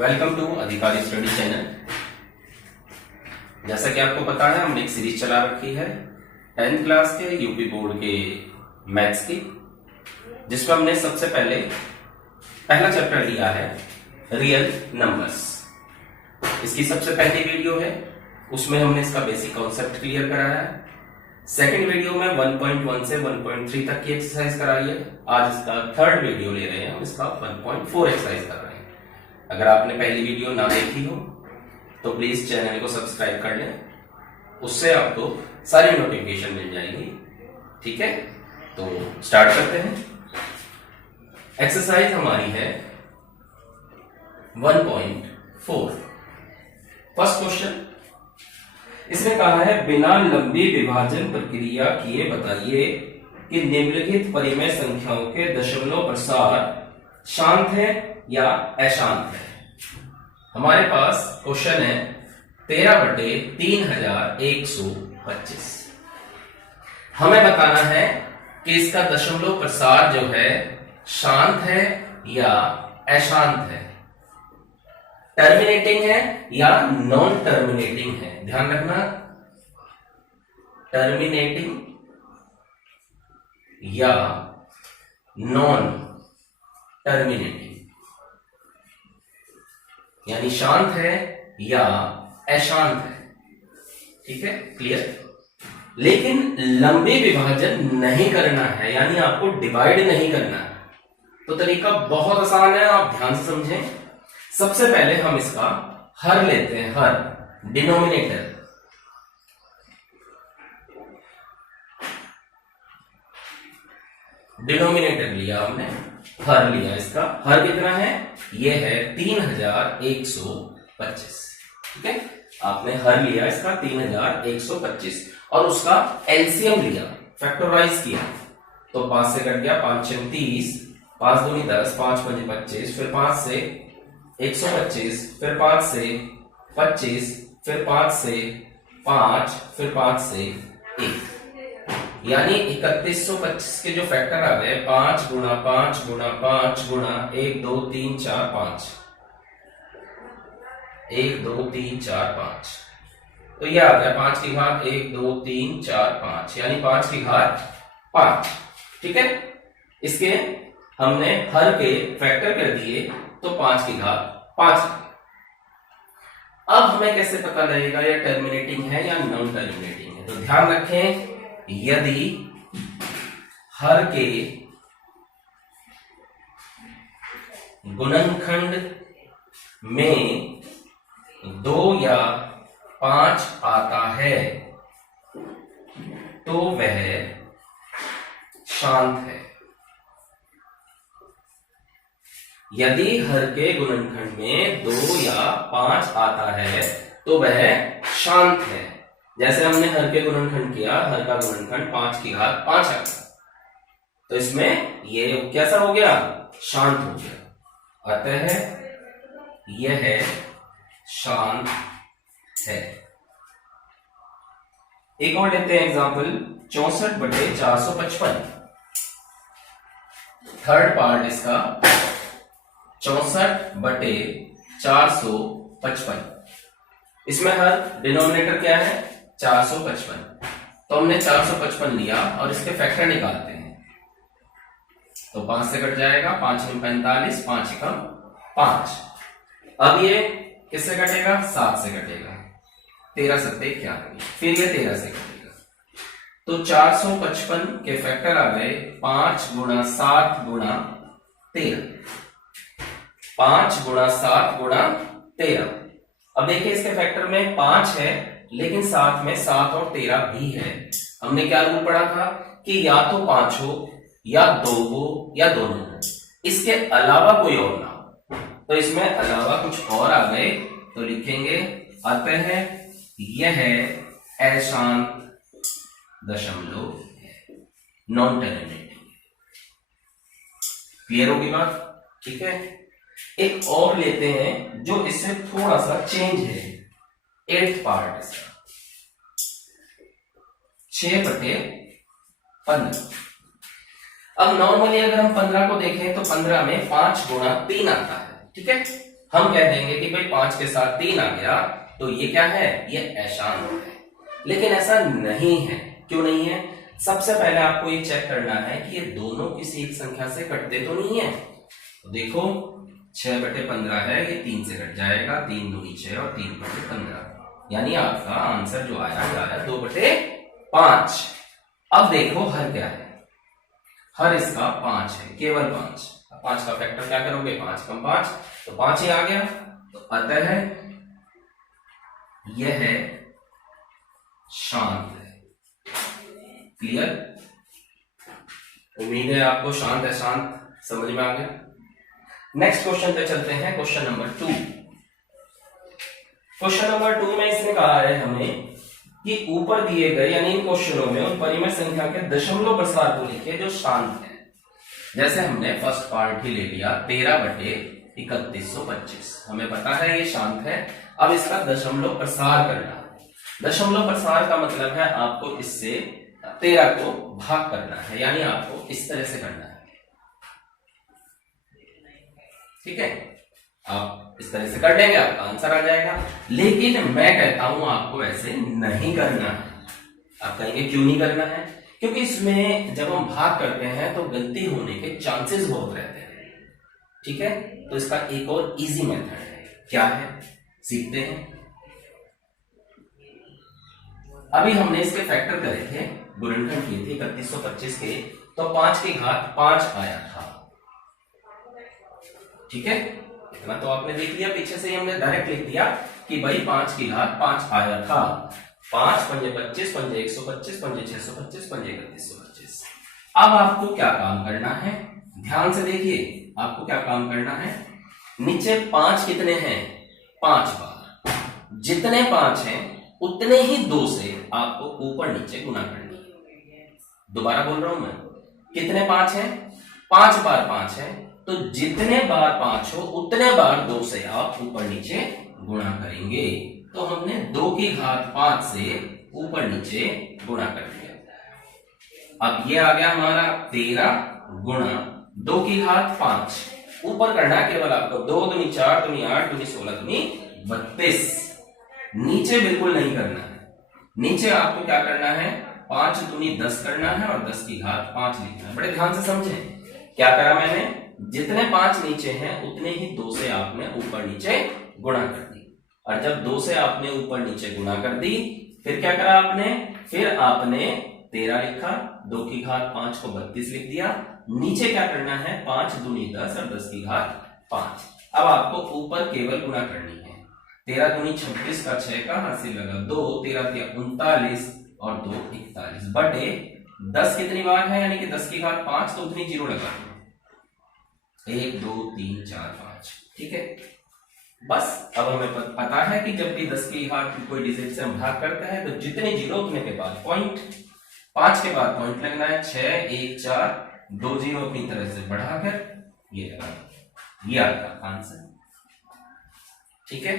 Welcome to अधिकारी study channel. जैसा कि आपको पता है, हमने एक सीरीज चला रखी है 10th क्लास के यूपी बोर्ड के मैथ्स की, जिसमें हमने सबसे पहले पहला चैप्टर लिया है रियल नंबर्स। इसकी सबसे पहली वीडियो है, उसमें हमने इसका बेसिक कॉन्सेप्ट क्लियर कराया है। सेकंड वीडियो में 1.1 से 1.3 तक की एक्सरसाइज कराई है। आज इसका थर्ड वीडियो ले रहे हैं, हम इसका 1.4 एक्सरसाइज कर रहे हैं। अगर आपने पहली वीडियो ना देखी हो तो प्लीज चैनल को सब्सक्राइब कर लें, उससे आपको सारी नोटिफिकेशन मिल जाएगी। ठीक है, तो स्टार्ट करते हैं। एक्सरसाइज हमारी है 1.4। फर्स्ट क्वेश्चन, इसने कहा है बिना लंबी विभाजन प्रक्रिया किए बताइए कि निम्नलिखित परिमेय संख्याओं के दशमलव प्रसार शांत है या अशांत है। हमारे पास क्वेश्चन है 13/3125। हमें बताना है कि इसका दशमलव प्रसार जो है शांत है या अशांत है, टर्मिनेटिंग है या नॉन टर्मिनेटिंग है। ध्यान रखना, टर्मिनेटिंग या नॉन टर्मिनेटिंग, यानी शांत है या अशांत है। ठीक है, क्लियर। लेकिन लंबी विभाजन नहीं करना है, यानी आपको डिवाइड नहीं करना है, तो तरीका बहुत आसान है, आप ध्यान से समझें। सबसे पहले हम इसका हर लेते हैं, हर डिनोमिनेटर। डिनोमिनेटर लिया हमने, हर लिया। इसका हर कितना है? ये है 3125। ठीक है, आपने हर लिया इसका 3125 और उसका एलसीएम लिया, फैक्टराइज किया, तो 5 से कट गया 5 6 30, 5 दूनी 10, 5 5 25, फिर 5 से 125, फिर 5 से 25, फिर 5 से 5, फिर 5 से 1, यानी 3125 के जो फैक्टर आ गए 5 गुणा 5 गुणा 5 गुणा 1 2 3 4 5, 1 2 3 4 5, तो ये आ गया 5 की घात 1 2 3 4 5, यानी 5 की घात 5। ठीक है, इसके हमने हर के फैक्टर कर दिए तो 5 की घात 5। अब हमें कैसे पता लगेगा ये टर्मिनेटिंग है या नॉन टर्मिनेटिंग है? तो ध्यान रखें, यदि हर के गुणनखंड में 2 या 5 आता है तो वह शांत है। यदि हर के गुणनखंड में 2 या 5 आता है तो वह शांत है। जैसे हमने हर के गुणनखंड किया, हर का गुणनखंड 5 की घात 5 आ गया, तो इसमें ये कैसा हो गया? शांत हो गया। अतः यह शांत है। एक और लेते हैं एग्जांपल 64/455। थर्ड पार्ट इसका 64/455। इसमें हर डिनोमिनेटर क्या है? 455। तो हमने 455 लिया और इसके फैक्टर निकालते हैं, तो 5 से कट जाएगा, 5 में 45, 5 एकम 5। अब ये किससे कटेगा? 7 से कटेगा, 13 सत्ते 91, फिर ये 13 से कटेगा, तो 455 के फैक्टर आ गए 5 गुणा 7 गुणा 13, 5 गुणा 7 गुणा 13। अब देखिए इसके फैक्टर में 5 है, लेकिन साथ में 7 और 13 भी है। हमने क्या रूल पढ़ा था कि या तो 5 हो या 2 हो या दोनों हो, इसके अलावा कोई और ना हो। तो इसमें अलावा कुछ और आ गए, तो लिखेंगे अतः यह अशांत दशमलव है, नॉन टर्मिनेटिंग। क्लियर होगी बात? ठीक है, एक और लेते हैं जो इससे थोड़ा सा चेंज है। 8th पार्ट इसका 6/15। अब नॉर्मली अगर हम 15 को देखें तो 15 में 5 गुणा 3 आता है। ठीक है, हम कह देंगे कि भाई 5 के साथ 3 आ गया तो ये क्या है, ये अशांत है। लेकिन ऐसा नहीं है। क्यों नहीं है? सबसे पहले आपको ये चेक करना है कि ये दोनों किसी एक संख्या से कटते तो नहीं है। तो देखो 6/15 है, ये 3 से कट जाएगा, 3 दूनी 6 और 3/15, यानी आपका आंसर जो आया ये आया 2/5। अब देखो हर क्या है, हर इसका 5 है, केवल 5। 5 का फैक्टर क्या करोगे, 5 कम 5 तो 5 ही आ गया। तो अतः यह है शांत है। क्लियर? उम्मीद है आपको शांत अशांत समझ में आ गया। नेक्स्ट क्वेश्चन पे चलते हैं, क्वेश्चन नंबर 2। क्वेश्चन नंबर 2 में इसने कहा है हमें कि ऊपर दिए गए यानी इन क्वेश्चनों में उन परिमेय संख्या के दशमलव प्रसार को लिखिए जो शांत है। जैसे हमने फर्स्ट पार्ट ही ले लिया 13/3125, हमें पता है ये शांत है। अब इसका दशमलव प्रसार करना है। दशमलव प्रसार का मतलब है आपको इससे 13 को भाग करना है, यानी आपको इस तरह से करना है। ठीक है, आप इस तरह से कर लेंगे, आपका आंसर आ जाएगा। लेकिन मैं कहता हूं आपको ऐसे नहीं करना है। आप कहेंगे क्यों नहीं करना है? क्योंकि इसमें जब हम भाग करते हैं तो गलती होने के चांसेस बहुत रहते हैं। ठीक है, तो इसका एक और इजी मेथड है। क्या है, सीखते हैं। अभी हमने इसके फैक्टर करे थे, गुणनखंड किए थे 3125 के, तो 5 की घात 5 आया था। ठीक है, इतना तो आपने देख लिया। पीछे से ही हमने डायरेक्ट लिख दिया कि भाई 5 की घात 5 आया था। 5 पंजे 25, पंजे 125, पंजे 625, पंजे 3125। अब आपको क्या काम करना है, ध्यान से देखिए। आपको क्या काम करना है, नीचे 5 कितने हैं, 5 बार। जितने 5 हैं उतने ही 2 से आपको ऊपर नीचे गुना करनी है। दोबारा बोल रहा हूं मैं, कितने 5 हैं, 5 बार 5 है, तो जितने बार 5 हो उतने बार 2 से आप ऊपर नीचे गुणा करेंगे। तो हमने 2 की घात 5 से ऊपर नीचे गुणा कर दिया। अब ये आ गया हमारा 13 गुणा 2 की घात 5। ऊपर करना केवल आपको 2 दूनी 4 दूनी 8 दूनी 16 दूनी 32। नीचे बिल्कुल नहीं करना है। नीचे आपको क्या करना है, 5 दूनी 10 करना है और 10 की घात 5 लिखना है। बड़े ध्यान से समझें क्या करा मैंने, जितने 5 नीचे हैं उतने ही 2 से आपने ऊपर नीचे गुणा कर दी। और जब 2 से आपने ऊपर नीचे गुणा कर दी, फिर क्या करा आपने, फिर आपने 13 लिखा, 2 की घात 5 को 32 लिख दिया। नीचे क्या करना है, 5 दूनी 10 और 10 की घात 5। अब आपको ऊपर केवल गुणा करनी है। 13 दूनी 26 का 6 का हासिल लगा 2, 13 तिया 39 और 2 41 बटे 10 कितनी बार है, यानी कि 10 की घात 5, तो उतनी जीरो लगा 1 2 3 4 5। ठीक है, बस अब हमें पता है कि जब भी 10 की घात कोई डिजिट से हम भाग करते हैं तो जितने जीरो उतने के बाद पॉइंट, 5 के बाद पॉइंट लगना है। 6 1 4 2 जीरो अपनी तरह से बढ़ाकर ये लगा, ये आपका आंसर। ठीक है,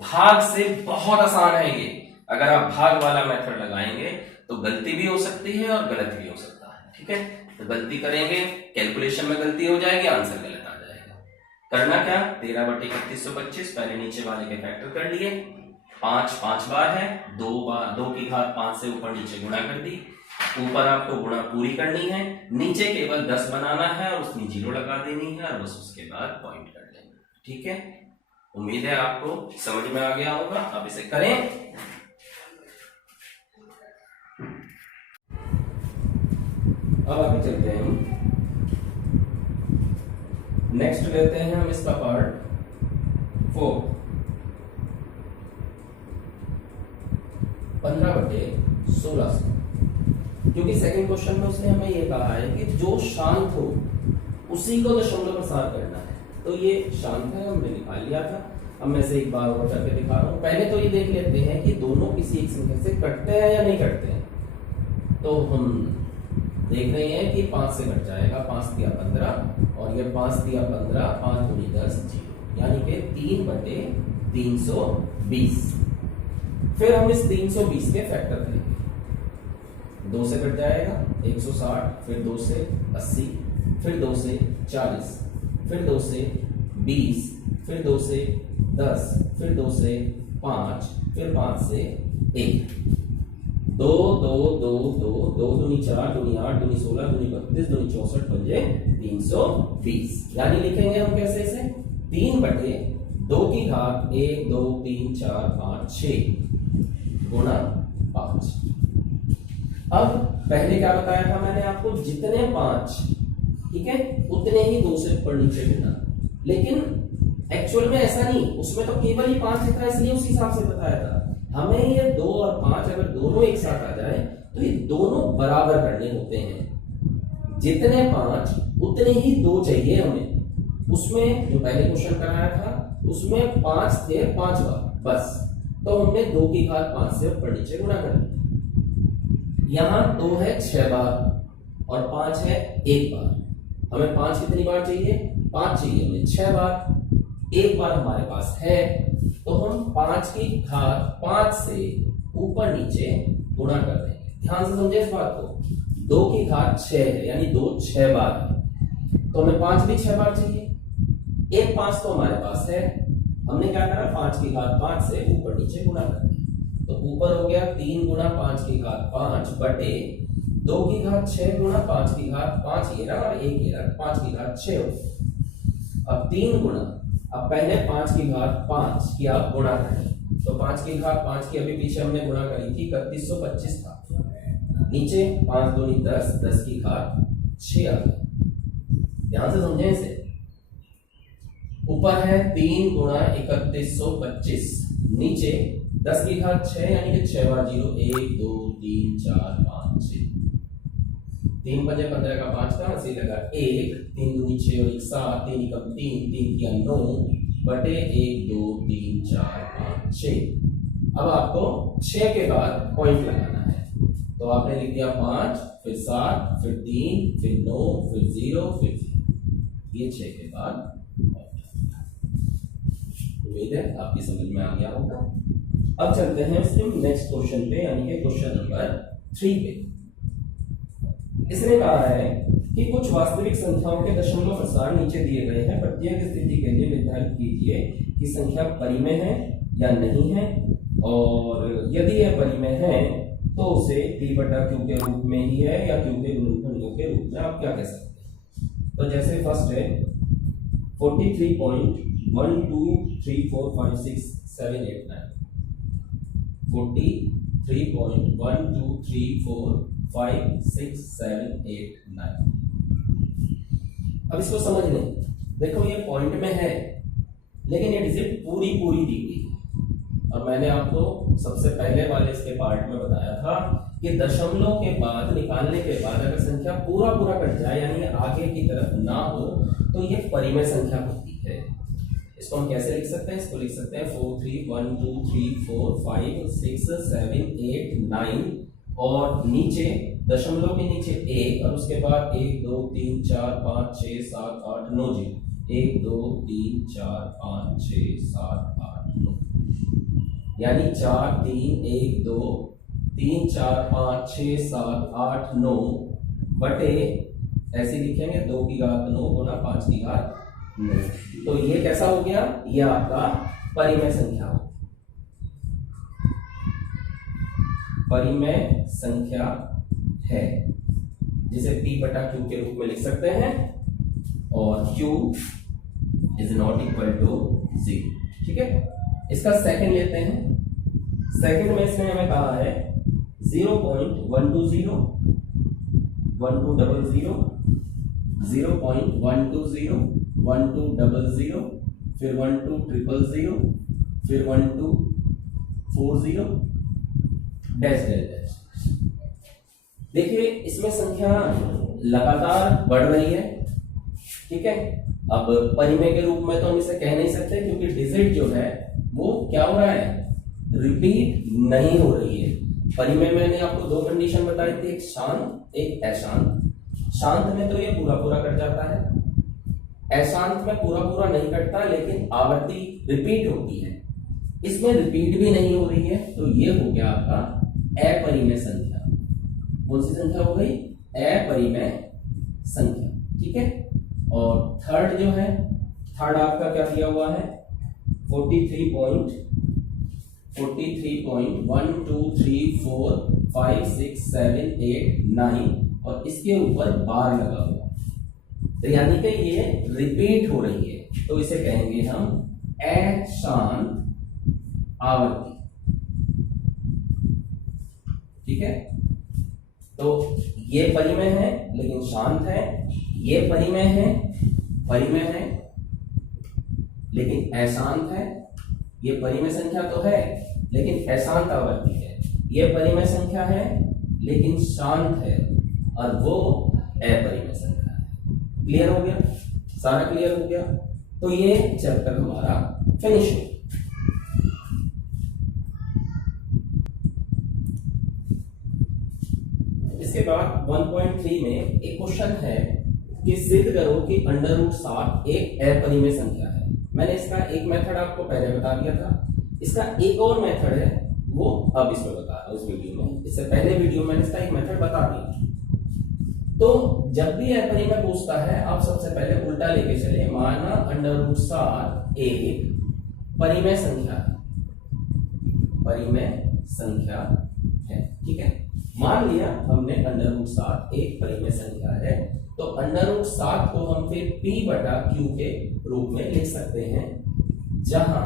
भाग से बहुत आसान है ये। अगर आप भाग वाला मेथड लगाएंगे तो गलती भी हो सकती है और गलत भी हो सकता है। ठीक है, तो गलती करेंगे, कैलकुलेशन में गलती हो जाएगी, आंसर गलत आ जाएगा। करना क्या, 13/3125 पहले नीचे वाले के फैक्टर कर लिए। 5 बार है, 2 की घात 5 से ऊपर नीचे गुणा कर दी। ऊपर आपको गुणा पूरी करनी है, नीचे केवल 10 बनाना है और उसमें जीरो लगा देनी है और बस उसके बाद पॉइंट कर देना। ठीक है, उम्मीद है आपको समझ में आ गया होगा। आप इसे करें। अब आगे चलते हैं, नेक्स्ट लेते हैं हम इसका पार्ट 4, 15/1600। क्योंकि सेकंड क्वेश्चन में उसने हमें ये कहा है कि जो शांत हो उसी को दशमलव प्रसार करना है। तो ये शांत है, हमने निकाल लिया था। अब मैं से एक बार और करके दिखा रहा हूं। पहले तो ये देख लेते हैं कि दोनों किसी एक संख्या से कटते हैं या नहीं कटते हैं। तो हम देख रहे हैं कि 5 से कट जाएगा, 5 दिया 15 और ये 5 दिया 15, 5 दूनी 10 जीरो, यानी कि 3/320। फिर हम इस 320 के फैक्टर करेंगे। 2 से कट जाएगा 160, फिर 2 से 80, फिर 2 से 40, फिर 2 से 20, फिर 2 से 10, फिर 2 से 5, फिर 5 से 1, 2 2 2 2 2 दूनी 4, दूनी 8, दूनी 16, दूनी 32, दूनी 64 पंजे 320। यानी लिखेंगे हम कैसे इसे 3 बटे 2 की घात 1 2 3 4 5 6 गुणा 5। अब पहले क्या बताया था मैंने आपको, जितने 5 ठीक है उतने ही 2 से ऊपर नीचे गुणा, लेकिन एक्चुअल में ऐसा नहीं, उसमें तो केवल ही 5 लिखा, इसलिए उस हिसाब से बताया था। हमें ये 2 और 5 अगर दोनों एक साथ आ जाए तो ये दोनों बराबर करने होते हैं। जितने 5 उतने ही 2 चाहिए हमें। उसमें जो पहले क्वेश्चन कराया था उसमें 5 थे 5 बार बस, तो हमने 2 की घात 5 से ऊपर नीचे गुणा कर दिया। यहाँ 2 है 6 बार और 5 है 1 बार। हमें 5 कितनी बार चाहिए, 5 चाहिए हमें 6 बार, 1 बार हमारे पास है, तो हम 5 की घात 5 से ऊपर नीचे गुणा कर देंगे। ध्यान से समझे इस बात को, 2 की घात 6 है यानी 2 6 बार है, तो हमें 5 भी 6 बार चाहिए। 1 5 तो हमारे पास है, हमने क्या करा 5 की घात 5 से ऊपर नीचे गुणा कर दिया, तो ऊपर हो गया 3 गुणा 5 की घात 5 बटे 2 की घात 6 गुणा 5 की घात 5 ये रहा और 1 ये रहा, 5 की घात 6 हो। अब 3 गुणा, अब पहले 5 की घात 5 की आप गुणा करें, तो 5 की घात 5 की अभी पीछे हमने गुणा करी थी 3125 था, नीचे 5 दूनी 10, 10 की घात 6 आ गई। ध्यान से समझें इसे, ऊपर है 3 गुणा 3125, नीचे 10 की घात 6 यानी कि 6 बार 0, 1 2 3 4 5 6, 3 पंजे 15 का 5 का हंसी लगा 1, 3 दूनी 6 और 1 7, 3 एकम 3, 3 किया 9 बटे 1 2 3 4 5 6। अब आपको 6 के बाद पॉइंट लगाना है, तो आपने लिख दिया 5, फिर 7, फिर 3, फिर 9, फिर 0, फिर 0, ये 6 के बाद। उम्मीद है आपकी समझ में आ गया होगा। अब चलते हैं इसके नेक्स्ट क्वेश्चन पे, यानी कि क्वेश्चन नंबर 3 पे। इसने कहा है कि कुछ वास्तविक संख्याओं के दशमलव प्रसार नीचे दिए गए हैं, प्रत्येक स्थिति के लिए निर्धारित कीजिए कि संख्या परिमेय है या नहीं है, और यदि यह परिमेय है तो उसे p बटा q के रूप में ही है या q के गुणनखंडों के रूप में आप क्या कह सकते हैं। तो जैसे फर्स्ट है 43.1 2 3 4 5 6 7 8 9, 43.1 2 3 4 5 6 7 8 9। अब इसको समझ लें, देखो ये पॉइंट में है लेकिन ये डिजिट पूरी पूरी दी हुई है, और मैंने आपको सबसे पहले वाले इसके पार्ट में बताया था कि दशमलव के बाद निकालने के बाद अगर संख्या पूरा पूरा कट जाए यानी आगे की तरफ ना हो तो ये परिमेय संख्या होती है। इसको हम कैसे लिख सकते हैं, इसको लिख सकते हैं 4 3 1 2 3 4 5 6 7 8 9 और नीचे दशमलव के नीचे 1 और उसके बाद 1 2 3 4 5 6 7 8 9 जी 1 2 3 4 5 6 7 8 9, यानी 4 3 1 2 3 4 5 6 7 8 9 बटे ऐसे लिखेंगे 2 की घात 9 गुना 5 की घात 9। तो ये कैसा हो गया, ये आपका परिमेय संख्या हो, परिमेय संख्या है जिसे p बटा q के रूप में लिख सकते हैं, और q is not equal to 0। ठीक है, इसका सेकंड लेते हैं। सेकंड में इसने हमें कहा है 0.120 1200 0.120 1200 फिर 12000 फिर 1240 डैश डैश डैश। देखिए इसमें संख्या लगातार बढ़ रही है। ठीक है, अब परिमेय के रूप में तो हम इसे कह नहीं सकते क्योंकि डिजिट जो है वो क्या हो रहा है, रिपीट नहीं हो रही है। परिमेय मैंने आपको 2 कंडीशन बताई थी, एक शांत एक अशांत। शांत में तो ये पूरा पूरा कट जाता है, अशांत में पूरा पूरा नहीं कटता लेकिन आवृत्ति रिपीट होती है। इसमें रिपीट भी नहीं हो रही है, तो ये हो गया आपका अपरिमेय संख्या। कौन सी संख्या हो गई, अपरिमेय संख्या। ठीक है, और थर्ड जो है थर्ड आपका क्या दिया हुआ है 43.123456789 और इसके ऊपर बार लगा हुआ, तो यानी कि ये रिपीट हो रही है, तो इसे कहेंगे हम अशांत आवर्ती। ठीक है, तो ये परिमेय है लेकिन शांत है, ये परिमेय है लेकिन अशांत है, ये परिमेय संख्या तो है लेकिन अशांत आवर्ती है, ये परिमेय संख्या है लेकिन शांत है, और वो अपरिमेय संख्या है। क्लियर हो गया, सारा क्लियर हो गया, तो ये चैप्टर हमारा फिनिश हो। इसके बाद 1.3 में एक क्वेश्चन है कि सिद्ध करो कि √7 एक अपरिमेय संख्या है। मैंने इसका एक मेथड आपको पहले बता दिया था, इसका एक और मेथड है वो अब इसमें बता रहा हूं इस वीडियो में। इससे पहले वीडियो में इसका एक मेथड बता दिया। तो जब भी अपरिमेय पूछता है आप सबसे पहले उल्टा लेके चले, माना √7 एक परिमेय संख्या है। ठीक है, मान लिया हमने √7 एक परिमेय संख्या है, तो √7 को हम फिर P/Q के रूप में लिख सकते हैं, जहां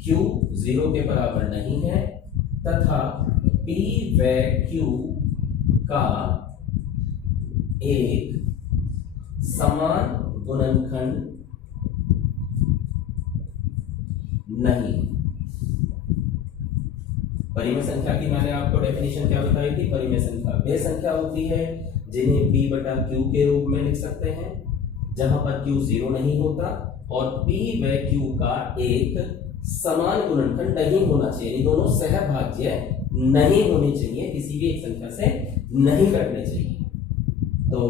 Q 0 के बराबर नहीं है तथा P व Q का एक समान गुणनखंड नहीं। परिमेय संख्या की मैंने आपको डेफिनेशन क्या बताई थी, परिमेय संख्या वे संख्या होती है जिन्हें P/Q के रूप में लिख सकते हैं जहां पर Q 0 नहीं होता और P व Q का एक समान गुणनखंड नहीं होना चाहिए, ये दोनों सहभाज्य नहीं होनी चाहिए, किसी भी एक संख्या से नहीं कटने चाहिए। तो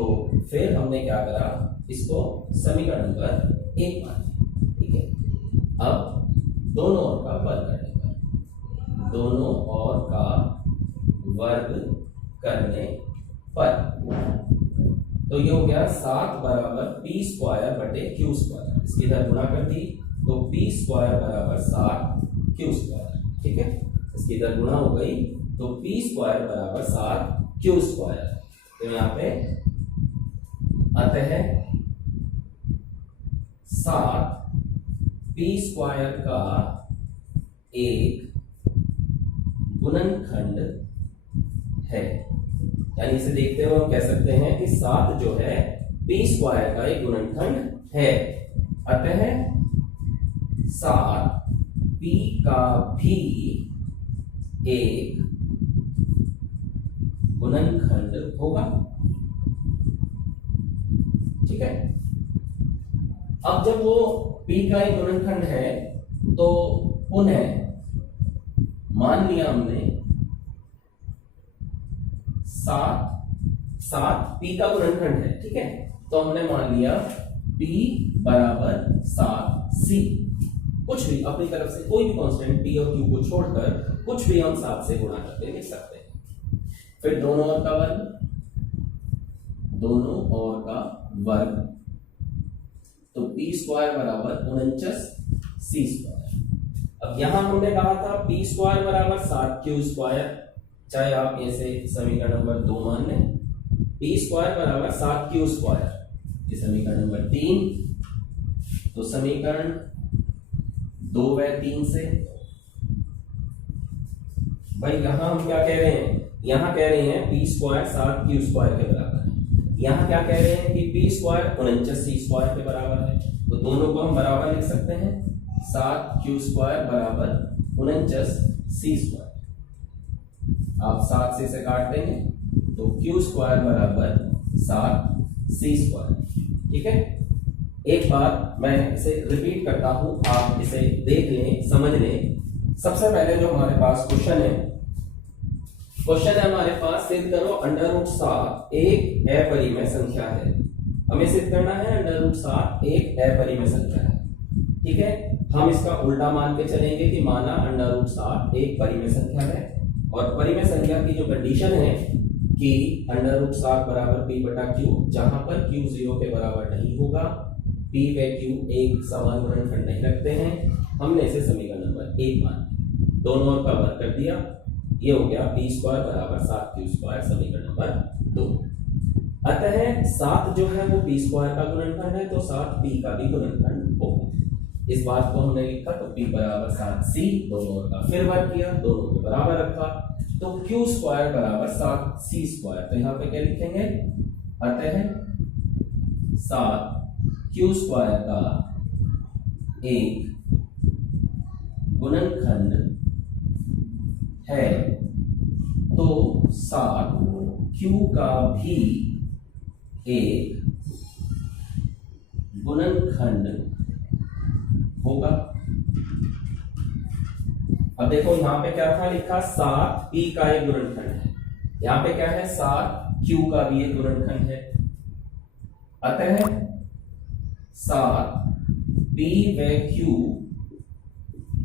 फिर हमने क्या करा, इसको समीकरण नंबर 1 माना। ठीक है, अब दोनों ओर का वर्ग करने पर तो ये हो गया 7 बराबर P² / Q², इसकी इधर गुणा कर दी तो P² बराबर 7Q²। ठीक है, इसकी इधर गुणा हो गई तो P² बराबर 7Q²। तो यहाँ पे आते हैं 7 P² का एक गुणनखंड है, यानी इसे देखते हुए हम कह सकते हैं कि 7 जो है P² का एक गुणनखंड है, अतः 7 P का भी एक गुणनखंड होगा। ठीक है, अब जब वो P का एक गुणनखंड है तो पुनः मान लिया हमने 7 P का गुणनखंड है। ठीक है, तो हमने मान लिया P बराबर 7C, कुछ भी अपनी तरफ से कोई भी कांस्टेंट P और Q को छोड़कर कुछ भी हम 7 से गुणा करके लिख सकते हैं। फिर दोनों ओर का वर्ग, तो P² बराबर 49C²। अब यहां हमने कहा था P² बराबर 7Q², चाहे आप ऐसे समीकरण नंबर 2 मान लें, P² बराबर 7Q², ये समीकरण नंबर 3। तो समीकरण 2 व 3 से भाई यहां हम क्या कह रहे हैं, यहां कह रहे हैं P² 7Q² के बराबर है, यहां क्या कह रहे हैं कि P² 49C² के बराबर है, तो दोनों को हम बराबर लिख सकते हैं, 7Q² बराबर 49C²। आप 7 से इसे काट देंगे तो Q² बराबर 7C²। ठीक है, एक बार मैं इसे रिपीट करता हूं, आप इसे देख लें, समझ लें। सबसे पहले जो हमारे पास क्वेश्चन है हमारे पास, सिद्ध करो √7 एक अपरिमेय संख्या है। हमें सिद्ध करना है √7 एक अपरिमेय संख्या है। ठीक है, हम इसका उल्टा मान के चलेंगे कि माना √7 एक परिमेय संख्या है, और परिमेय संख्या की जो कंडीशन है कि √7 बराबर p बटा q, जहां पर q 0 के बराबर नहीं होगा, p व q एक समान गुणनखंड नहीं रखते हैं, हमने इसे समीकरण नंबर 1 मान लिया। दोनों ओर का वर्ग कर दिया, ये हो गया p² बराबर 7q², समीकरण नंबर 2। अतः 7 जो है वो p² का गुणनखंड है, तो 7p का भी गुणनखंड होगा। इस बात को हमने लिखा, तो p बराबर 7c, दोनों ओर का फिर वर्ग किया, दोनों को बराबर रखा, तो q² बराबर 7c²। तो यहाँ पे क्या लिखेंगे, अतः 7q² का एक गुणनखंड है, तो 7q का भी एक गुणनखंड होगा। अब देखो यहां पे क्या था लिखा, 7p का एक गुणनखंड है, यहां पे क्या है, 7q का भी एक गुणनखंड है, अतः 7p व q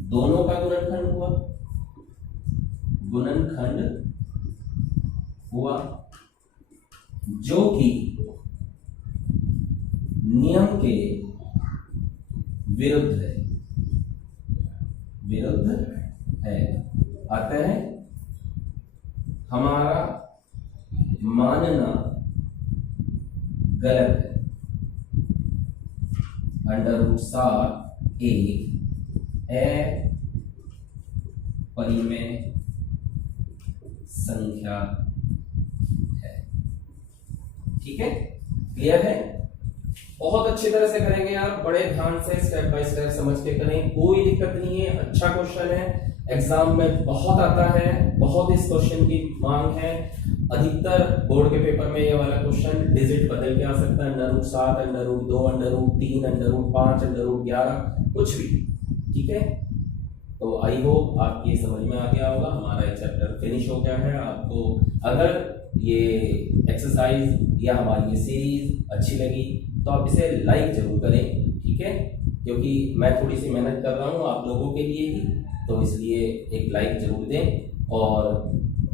दोनों का गुणनखंड हुआ, जो कि नियम के विरुद्ध है, अतः हमारा मानना गलत है। √7 एक अपरिमेय संख्या है। ठीक है, क्लियर है? बहुत अच्छी तरह से करेंगे यार, बड़े ध्यान से स्टेप बाय स्टेप समझ के करें, कोई दिक्कत नहीं है। अच्छा क्वेश्चन है, एग्जाम में बहुत आता है, बहुत इस क्वेश्चन की मांग है। अधिकतर बोर्ड के पेपर में ये वाला क्वेश्चन डिजिट बदल के आ सकता है, √7, √2, √3, √5, √11, कुछ भी। ठीक है, तो आई होप आपकी समझ में आ गया होगा। हमारा ये चैप्टर फिनिश हो गया है। आपको अगर ये एक्सरसाइज या हमारी ये सीरीज अच्छी लगी तो आप इसे लाइक जरूर करें, ठीक है, क्योंकि मैं थोड़ी सी मेहनत कर रहा हूँ आप लोगों के लिए ही, तो इसलिए एक लाइक जरूर दें और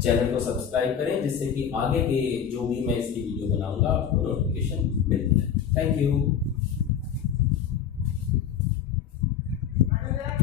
चैनल को सब्सक्राइब करें, जिससे कि आगे के जो भी मैं इसकी वीडियो बनाऊंगा आपको नोटिफिकेशन मिलती है। Thank you.